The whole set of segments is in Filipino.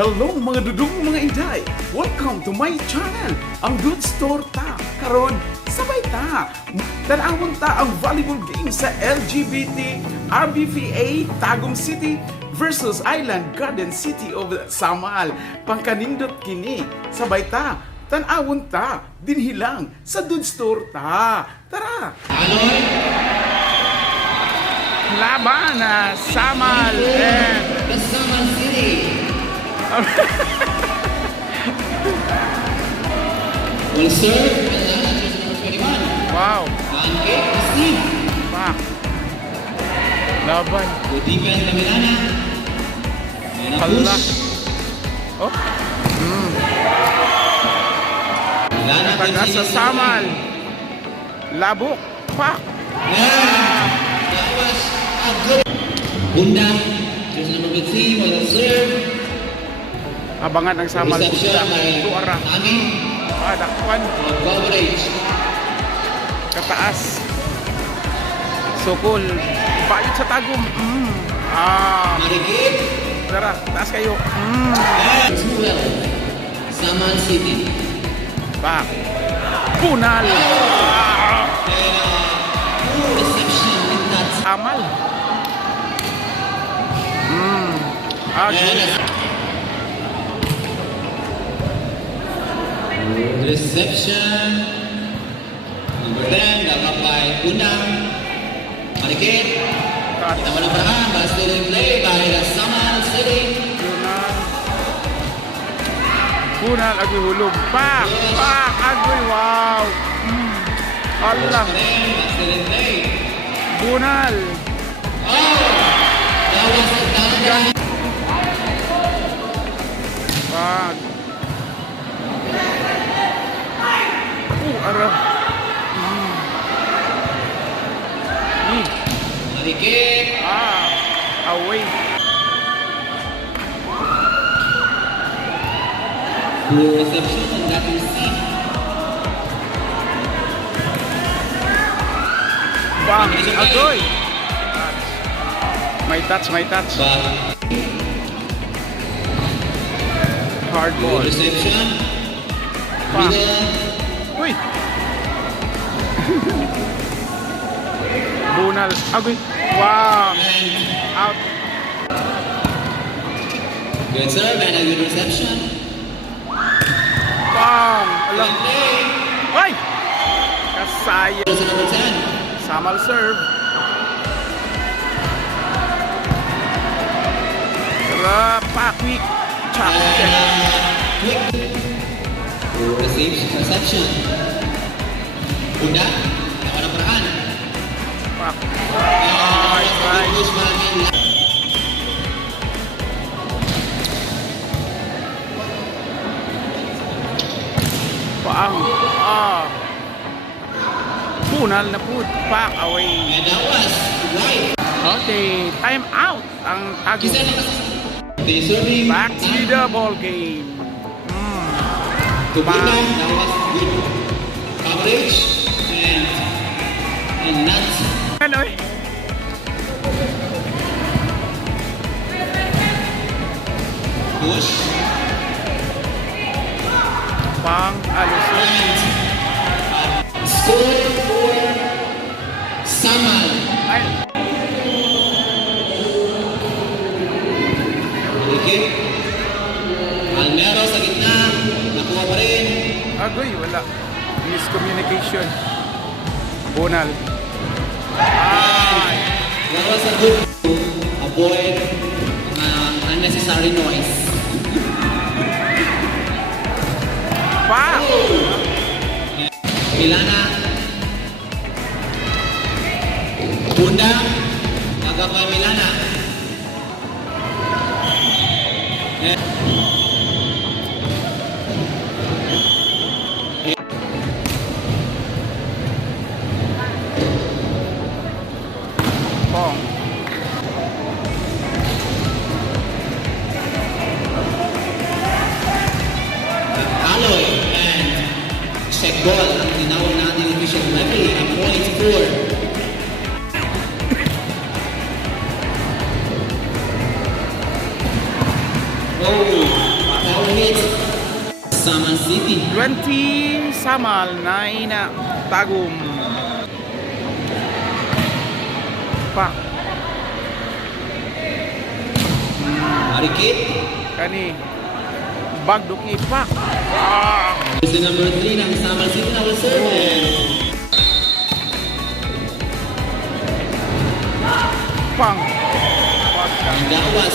Hello mga dudong mga inday! Welcome to my channel, ang Good Store ta. Karon, sabay ta. Tanawon ta ang volleyball game sa LGBT RBVA Tagum City versus Island Garden City of Samal. Pangkanindot kini. Sabay ta. Tanawon ta. Dinhilang sa Good Store ta. Tara! Laban na Samal and Samal City. Will serve number 21. Wow. And 8 Steve. Pa. Laban. Good defense na Milana. And a Hala. push. Oh. Milana Taga sa continues to Samal. win. Labok. Pa. Yeah. That was a good. Bunda. Jersey number 3 will serve. Abangan ang Samal. Reception Bunda. by Tuara. Tami. Dakwan. On coverage. Kataas. Sukol. Bayot sa tagum. Marikit. Tara. Taas kayo. And 12. Samal City. Pa. Punal. Poor reception with that. Samal. Okay. Good reception. Number 10, dapat by Unang. Marikit. Kita menemukan by stealing play by the Samal City. Punal. Punal. Agoy hulog. Pa. Pa. Agoy. Wow. Allah. By stealing play. Punal. That was a down. Pag. Arah. Marikit. Away. Poor reception on that receive. Bang. Agoy. May touch, may touch. But Hard good ball. reception. Pa. Middle. Uy. Bunal. Agoy. Wow. Out. Good serve and a good reception. Bang. Alam. Good play. Ay. Kasaya. Jersey number 10. Samal serve. Tara. Pa. Quick. Chop. Quick. Reception. Bunda. Dapat naperaan. Pa. Nice. Push Malvin. Paang. Bunal na po. Pack away. And that was right. Okay. Time out. Ang Tagum. Kisa na the serving. Back to the ball game. To Bunda. That was good coverage. And not Ano eh? push. Pang alusot. Score for Samal. Ay. Marikit. Almero sa gitna. Nakuha pa rin. Agoy. Wala. Miscommunication. Bunal. Ay. That was a good to avoid unnecessary noise. Pa. Milana. Bunda. Agak pa Milana. Pong. Aloy and check ball. Tinawag natin yung official referee. A point for Oh. Samal City. 20 Samal 9 Tagum. Pak Marikit. kani bagdok ipak. Ah, Jersey number 3 ng Samal City na will serve it. pang. Ang gawas.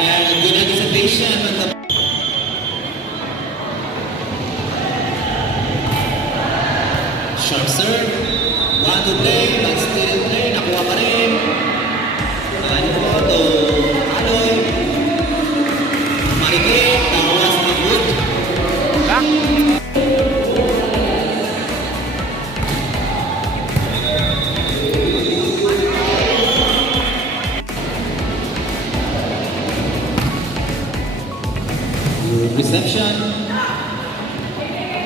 And a good anticipation on the sharp serve. 1 to play, but still in play. Nakuha pa rin. Ano po to? Aloy. Marikit. Tawas na good. Lah. Reception.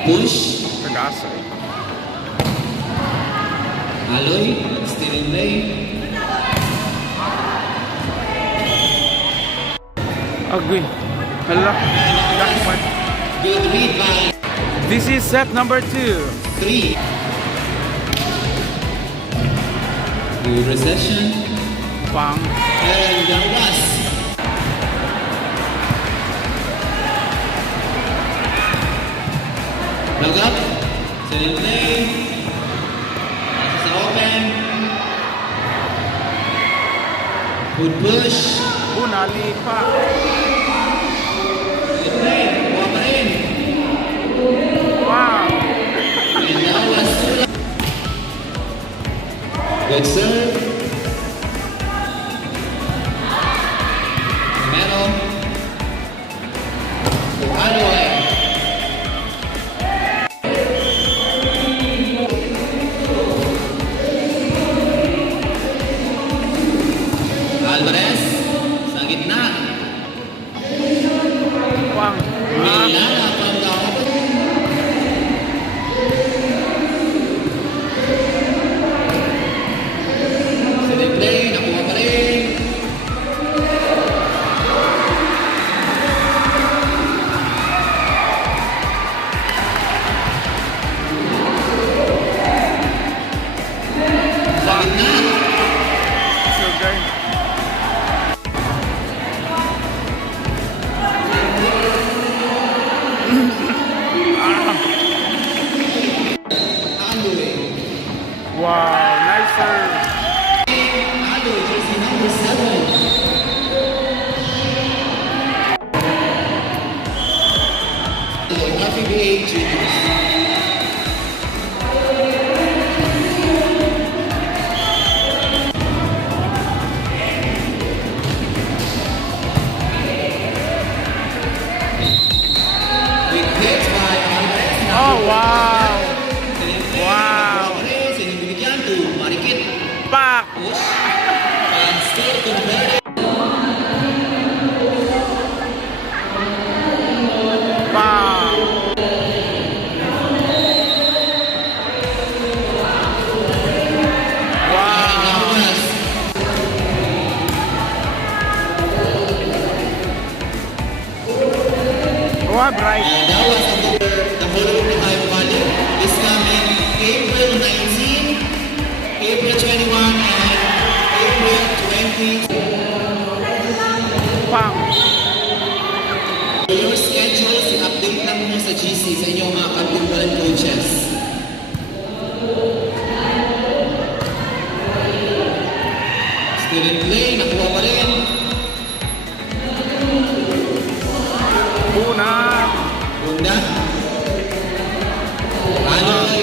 Push. Terasa. Aloy. But still in play. Agoy. Hala. Dapat. Good read by This is set number 2. 3. Good reception. Pang. And gawas. Plug up. Still in play. Nasa sa open. Good push. Bunali pa. Still in play. Kuha pa rin. Pang. And gawas. Good serve. Meron. Aloy. Alvarez sa gitna. Pang. Milana from the open. Steady play, nakuha pa rin. Sa gitna. So good. Aloy. Wow, nice serve. Aloy, jersey number 7. RPBA Juniors. Quick hits by Alvarez. Oh, wow. Wow. Wow. Alvarez, and binigyan to Marikit. Pak. Push. And still converted. Pang. Wow. Gawas. Wow, bright. And that was the Hollywood Ohio Valley is coming April 19, April 21, and April 20. Pang. Your schedules, i-update lang mo sa GC sa inyong mga kapitbalan coaches. Still in play, nakuha pa rin. Buna. Bunda. Aloy.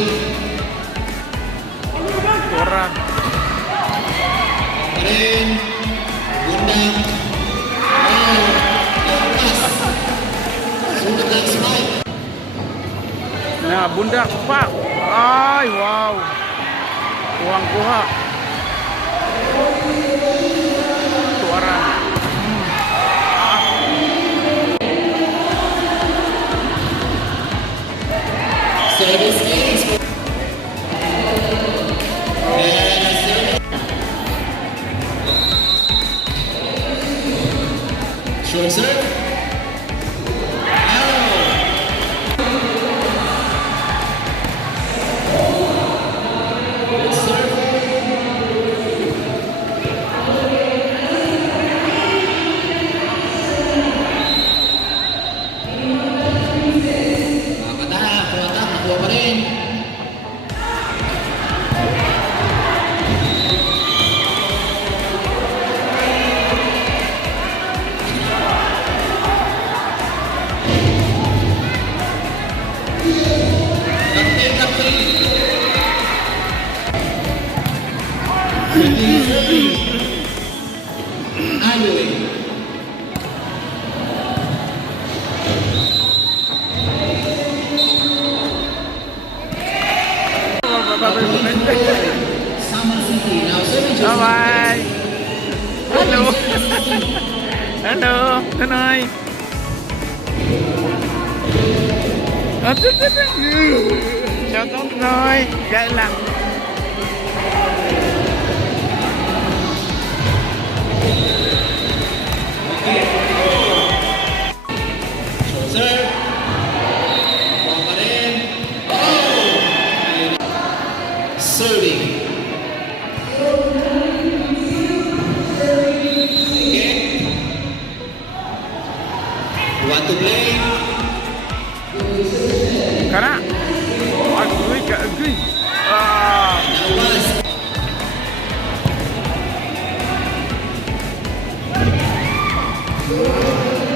Tora. Pa rin. Bunda. Oh, gawas. Sunod lang spike. Nah, bunda. Pak. Ay, wow. Kuhang-kuha. Tuaran. Service games. Short serve. Good serve. Nakakatahan, pumatak, nakuha pa rin. Kapten, kapten. Aloy. Samar City. Now serving just Bye-bye. Hello. Hello, Nanoy. Shout out, Noy. Gaya lang. short serve. Nakuha pa rin. Oh! Serving. Okay. You want to play? Kana. Agree ka, agree. Ah. Nawas.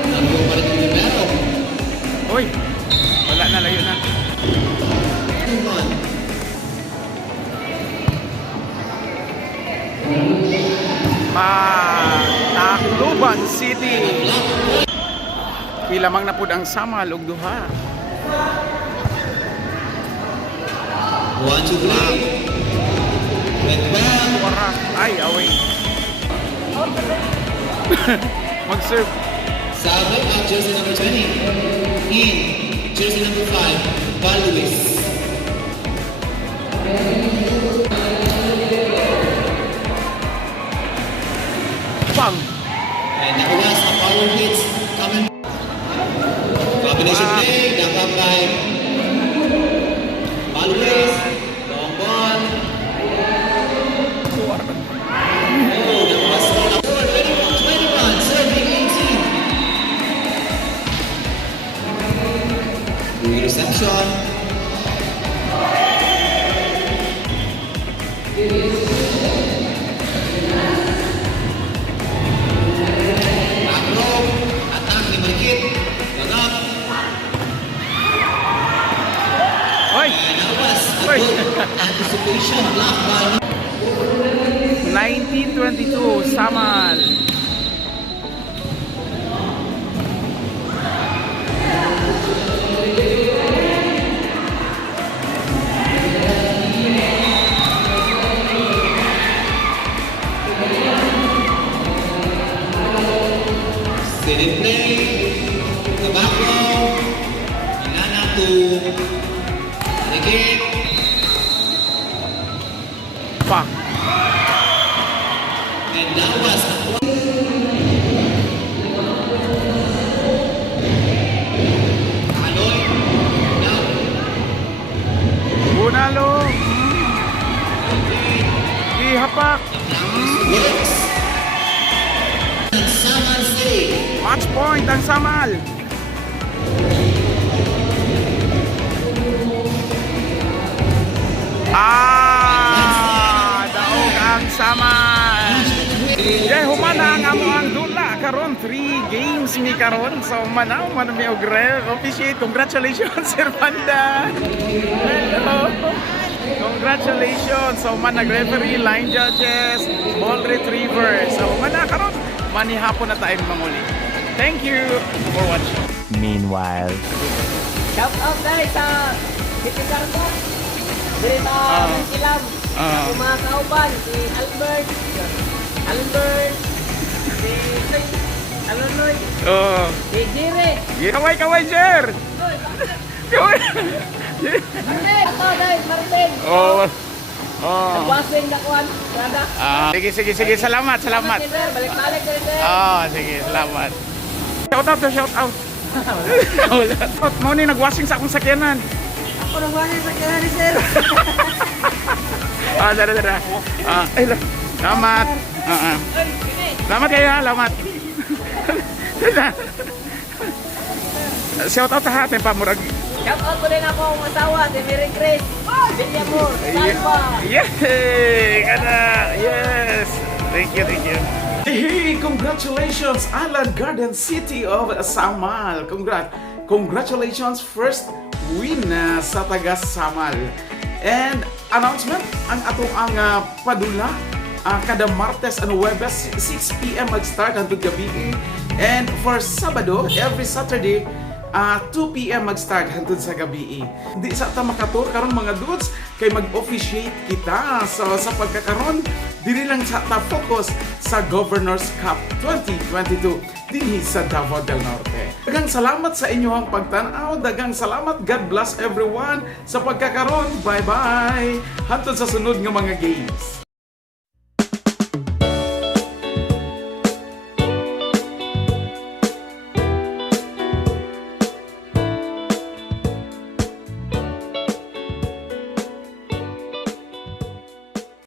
Nakuha pa rin yung numero. Uy. Wala na, layo na. 2-1. Tacloban City. Pilamang na pud ang Samal og duha. Want to play? Went well. Wara. Ay, away. Mag-serve. Salve at jersey number 20. In jersey number 5, Val Luis. Bang. And that was a power hit coming. Combination play, back up by Val Luis. Long ball. Oh, that was score 21, serving 18. Good reception. Back row, attack ni Marikit. Gagap. Hoy. And that was a Oy. good anticipation block by 1922 Samal. Steady play. The back row. Inana to Marikit. Bang. And that was a Aloy. Now, Bunalo. Ihapak. works. And Samal City. Match point ang Samal. Daog ang Samal. Jay humana ang amo ang dula karon 3 games mi karon so manaw man mi og officiate. Congratulations Sir Panda. Hello. Congratulations. So man nag-referee, line judges, ball retrievers. So man na karon manihapon na tayo manguli. Thank you for watching. Meanwhile. Shout out dahil sa City Carbo. Dito sa Silam. Sa mga kauban, si Albert, si Alonoy, Oh, si Jire. kaway Jer. Kaway. Martin, ito dahil Martin. Oh. Oh. Nagwasing na kuhan. Kada. Sige, salamat. Balik-balik na rin. Oh, sige, salamat. Shout out to shout out. Mo ni nagwashing sa akong sakyanan. Ako nang wala sa kanya ni sir. Dara. Salamat. Salamat kayo, salamat. Shout out sa atin pa murag. Shout out ko din ako ang asawa, si Mary Grace. Bilyamor, Salva. Yay! Kana! Yes! Thank you. Hey, congratulations, Island Garden City of Samal. Congratulations, first win sa taga Samal. And announcement, ang atong padula kada Martes and Huwebes 6 p.m. mag-start hangtod gabi. And for Sabado, every Saturday 2 p.m. mag-start hangtod sa gabi. Di sa ta makatur karon mga dudes kay mag-officiate kita sa pagkakaron dili lang sa ta focus sa Governors Cup 2022 dinhi sa Davao del Norte. Daghang salamat sa inyong pagtan-aw, daghang salamat. God bless everyone sa pagkakaron. Bye-bye. Hangtod sa sunod nga mga games.